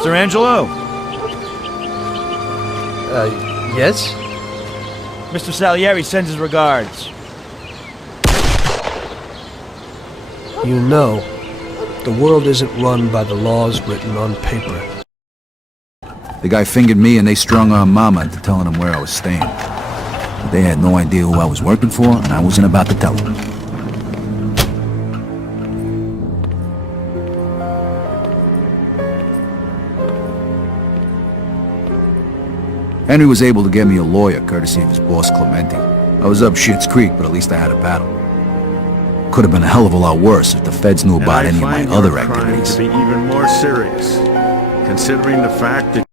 Mr. Angelo? Yes? Mr. Salieri sends his regards. You know, the world isn't run by the laws written on paper. The guy fingered me and they strung on Mama into telling him where I was staying. But they had no idea who I was working for, and I wasn't about to tell them. Henry was able to get me a lawyer, courtesy of his boss, Clementi. I was up Schitt's Creek, but at least I had a battle. Could have been a hell of a lot worse if the feds knew about any of my other activities. To be even more serious, considering the fact that